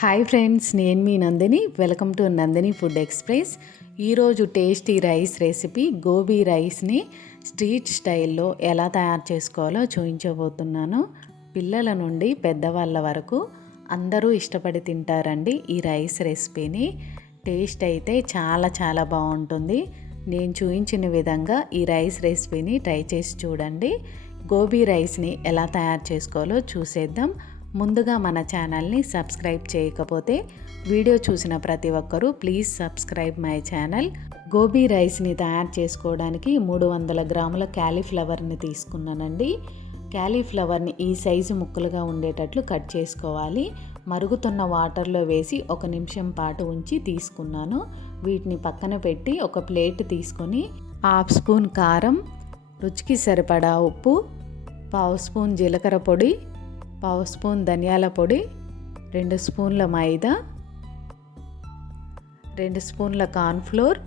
Hi friends నేను మీ Nandini. Welcome to Nandini food express. ఈరోజు tasty rice recipe gobi రైస్ని street స్టైల్లో ఎలా తయారు చేసుకోవాలో చూపించబోతున్నాను. పిల్లల నుండి పెద్దవాళ్ళ వరకు అందరూ ఇష్టపడి తింటారండి ఈ రైస్ రెసిపీని. టేస్ట్ అయితే చాలా చాలా బాగుంటుంది. నేను చూపించిన విధంగా ఈ రైస్ రెసిపీని ట్రై చేసి చూడండి. గోబీ రైస్ని ఎలా తయారు చేసుకోవాలో చూసేద్దాం. ముందుగా మన ఛానల్ని సబ్స్క్రైబ్ చేయకపోతే వీడియో చూసిన ప్రతి ఒక్కరూ please subscribe my channel. Gobi రైస్ని తయారు చేసుకోవడానికి మూడు వందల గ్రాముల క్యాలీఫ్లవర్ని తీసుకున్నానండి. క్యాలీఫ్లవర్ని ఈ సైజు ముక్కలుగా ఉండేటట్లు కట్ చేసుకోవాలి. మరుగుతున్న వాటర్లో వేసి ఒక నిమిషం పాటు ఉంచి తీసుకున్నాను. వీటిని పక్కన పెట్టి ఒక ప్లేట్ తీసుకొని హాఫ్ స్పూన్ కారం రుచికి సరిపడా ఉప్పు పావు స్పూన్ జీలకర్ర పొడి పావు స్పూన్ ధనియాల పొడి రెండు స్పూన్ల మైదా రెండు స్పూన్ల కార్న్ఫ్లోర్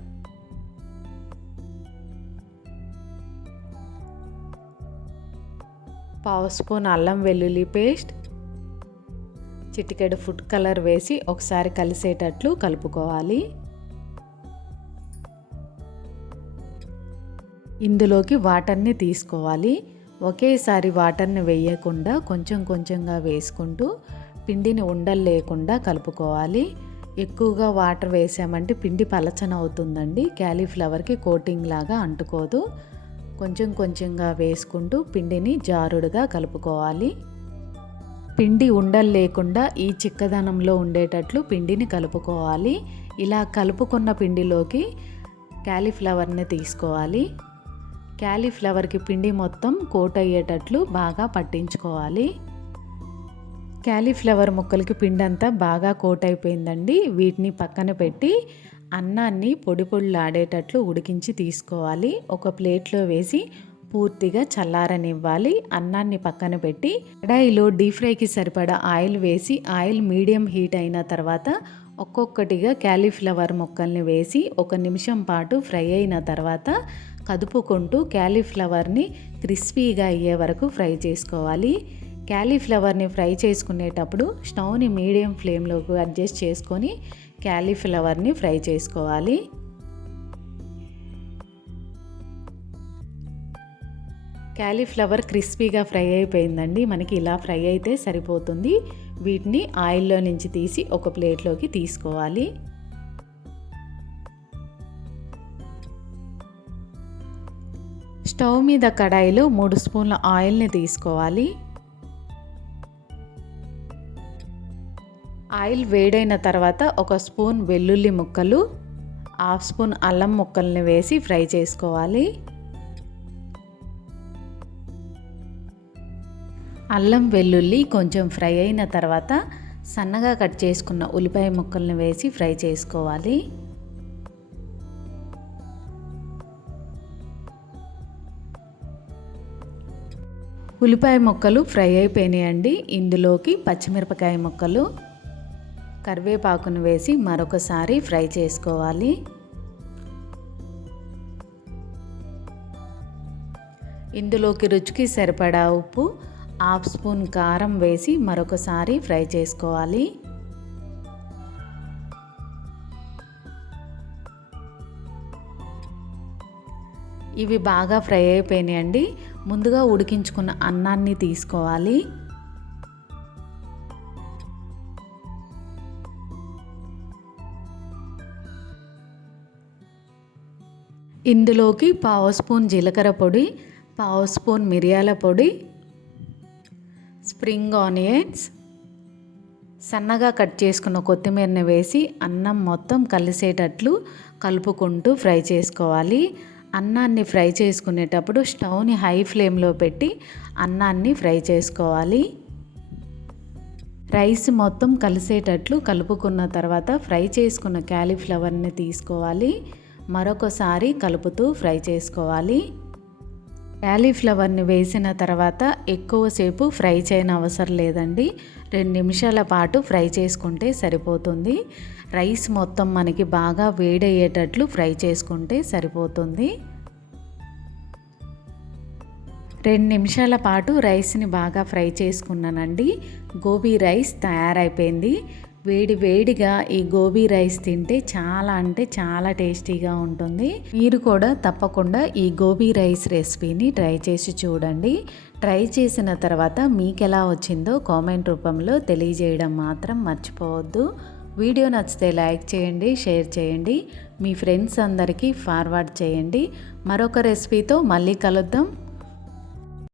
పావు స్పూన్ అల్లం వెల్లుల్లి పేస్ట్ చిటికెడు ఫుడ్ కలర్ వేసి ఒకసారి కలిసేటట్లు కలుపుకోవాలి. ఇందులోకి వాటర్ని తీసుకోవాలి. ఒకేసారి వాటర్ని వేయకుండా కొంచెం కొంచెంగా వేసుకుంటూ పిండిని ఉండలు లేకుండా కలుపుకోవాలి. ఎక్కువగా వాటర్ వేసామంటే పిండి పలచన అవుతుందండి. క్యాలీఫ్లవర్కి కోటింగ్ లాగా అంటుకోదు. కొంచెం కొంచెంగా వేసుకుంటూ పిండిని జారుడుగా కలుపుకోవాలి. పిండి ఉండలు లేకుండా ఈ చిక్కదనంలో ఉండేటట్లు పిండిని కలుపుకోవాలి. ఇలా కలుపుకున్న పిండిలోకి క్యాలీఫ్లవర్ని తీసుకోవాలి. క్యాలీఫ్లవర్కి పిండి మొత్తం కోట్ అయ్యేటట్లు బాగా పట్టించుకోవాలి. క్యాలీఫ్లవర్ ముక్కలకి పిండి అంతా బాగా కోట్ అయిపోయిందండి వీటిని పక్కన పెట్టి అన్నాన్ని పొడి పొడిలాడేటట్లు ఉడికించి తీసుకోవాలి. ఒక ప్లేట్లో వేసి పూర్తిగా చల్లారనివ్వాలి. అన్నాన్ని పక్కన పెట్టి కడాయిలో డీప్ ఫ్రైకి సరిపడా ఆయిల్ వేసి ఆయిల్ మీడియం హీట్ అయిన తర్వాత ఒక్కొక్కటిగా క్యాలీఫ్లవర్ ముక్కల్ని వేసి ఒక నిమిషం పాటు ఫ్రై అయిన తర్వాత కదుపుకుంటూ క్యాలీఫ్లవర్ని క్రిస్పీగా అయ్యే వరకు ఫ్రై చేసుకోవాలి. క్యాలీఫ్లవర్ని ఫ్రై చేసుకునేటప్పుడు స్టవ్ని మీడియం ఫ్లేమ్లోకి అడ్జస్ట్ చేసుకొని క్యాలీఫ్లవర్ని ఫ్రై చేసుకోవాలి. క్యాలీఫ్లవర్ క్రిస్పీగా ఫ్రై అయిపోయిందండి. మనకి ఇలా ఫ్రై అయితే సరిపోతుంది. వీటిని ఆయిల్లో నుంచి తీసి ఒక ప్లేట్లోకి తీసుకోవాలి. స్టవ్ మీద కడాయిలో మూడు స్పూన్ల ఆయిల్ని తీసుకోవాలి. ఆయిల్ వేడైన తర్వాత ఒక స్పూన్ వెల్లుల్లి ముక్కలు హాఫ్ స్పూన్ అల్లం ముక్కల్ని వేసి ఫ్రై చేసుకోవాలి. అల్లం వెల్లుల్లి కొంచెం ఫ్రై అయిన తర్వాత సన్నగా కట్ చేసుకున్న ఉల్లిపాయ ముక్కల్ని వేసి ఫ్రై చేసుకోవాలి. ఉల్లిపాయ ముక్కలు ఫ్రై అయిపోయినాయండి. ఇందులోకి పచ్చిమిరపకాయ ముక్కలు కరివేపాకును వేసి మరొకసారి ఫ్రై చేసుకోవాలి. ఇందులోకి రుచికి సరిపడా ఉప్పు హాఫ్ స్పూన్ కారం వేసి మరొకసారి ఫ్రై చేసుకోవాలి. ఇవి బాగా ఫ్రై అయిపోయినాయండి. ముందుగా ఉడికించుకున్న అన్నాన్ని తీసుకోవాలి. ఇందులోకి పావు స్పూన్ జీలకర్ర పొడి పావు స్పూన్ మిరియాల పొడి స్ప్రింగ్ ఆనియన్స్ సన్నగా కట్ చేసుకున్న కొత్తిమీరని వేసి అన్నం మొత్తం కలిసేటట్లు కలుపుకుంటూ ఫ్రై చేసుకోవాలి. అన్నాన్ని ఫ్రై చేసుకునేటప్పుడు స్టవ్ని హై ఫ్లేమ్లో పెట్టి అన్నాన్ని ఫ్రై చేసుకోవాలి. రైస్ మొత్తం కలిసేటట్లు కలుపుకున్న తర్వాత ఫ్రై చేసుకున్న క్యాలీఫ్లవర్ని తీసుకోవాలి. మరొకసారి కలుపుతూ ఫ్రై చేసుకోవాలి. క్యాలీఫ్లవర్ని వేసిన తర్వాత ఎక్కువసేపు ఫ్రై చేయని అవసరం లేదండి. రెండు నిమిషాల పాటు ఫ్రై చేసుకుంటే సరిపోతుంది. రైస్ మొత్తం మనకి బాగా వేడయ్యేటట్లు ఫ్రై చేసుకుంటే సరిపోతుంది. రెండు నిమిషాల పాటు రైస్ని బాగా ఫ్రై చేసుకున్నానండి. గోబీ రైస్ తయారైపోయింది. వేడి వేడిగా ఈ గోబీ రైస్ తింటే చాలా అంటే చాలా టేస్టీగా ఉంటుంది. మీరు కూడా తప్పకుండా ఈ గోబీ రైస్ రెసిపీని ట్రై చేసి చూడండి. ట్రై చేసిన తర్వాత మీకు ఎలా వచ్చిందో కామెంట్ రూపంలో తెలియజేయడం మాత్రం మర్చిపోవద్దు. వీడియో నచ్చితే లైక్ చేయండి షేర్ చేయండి మీ ఫ్రెండ్స్ అందరికీ ఫార్వర్డ్ చేయండి. మరొక రెసిపీతో మళ్ళీ కలుద్దాం.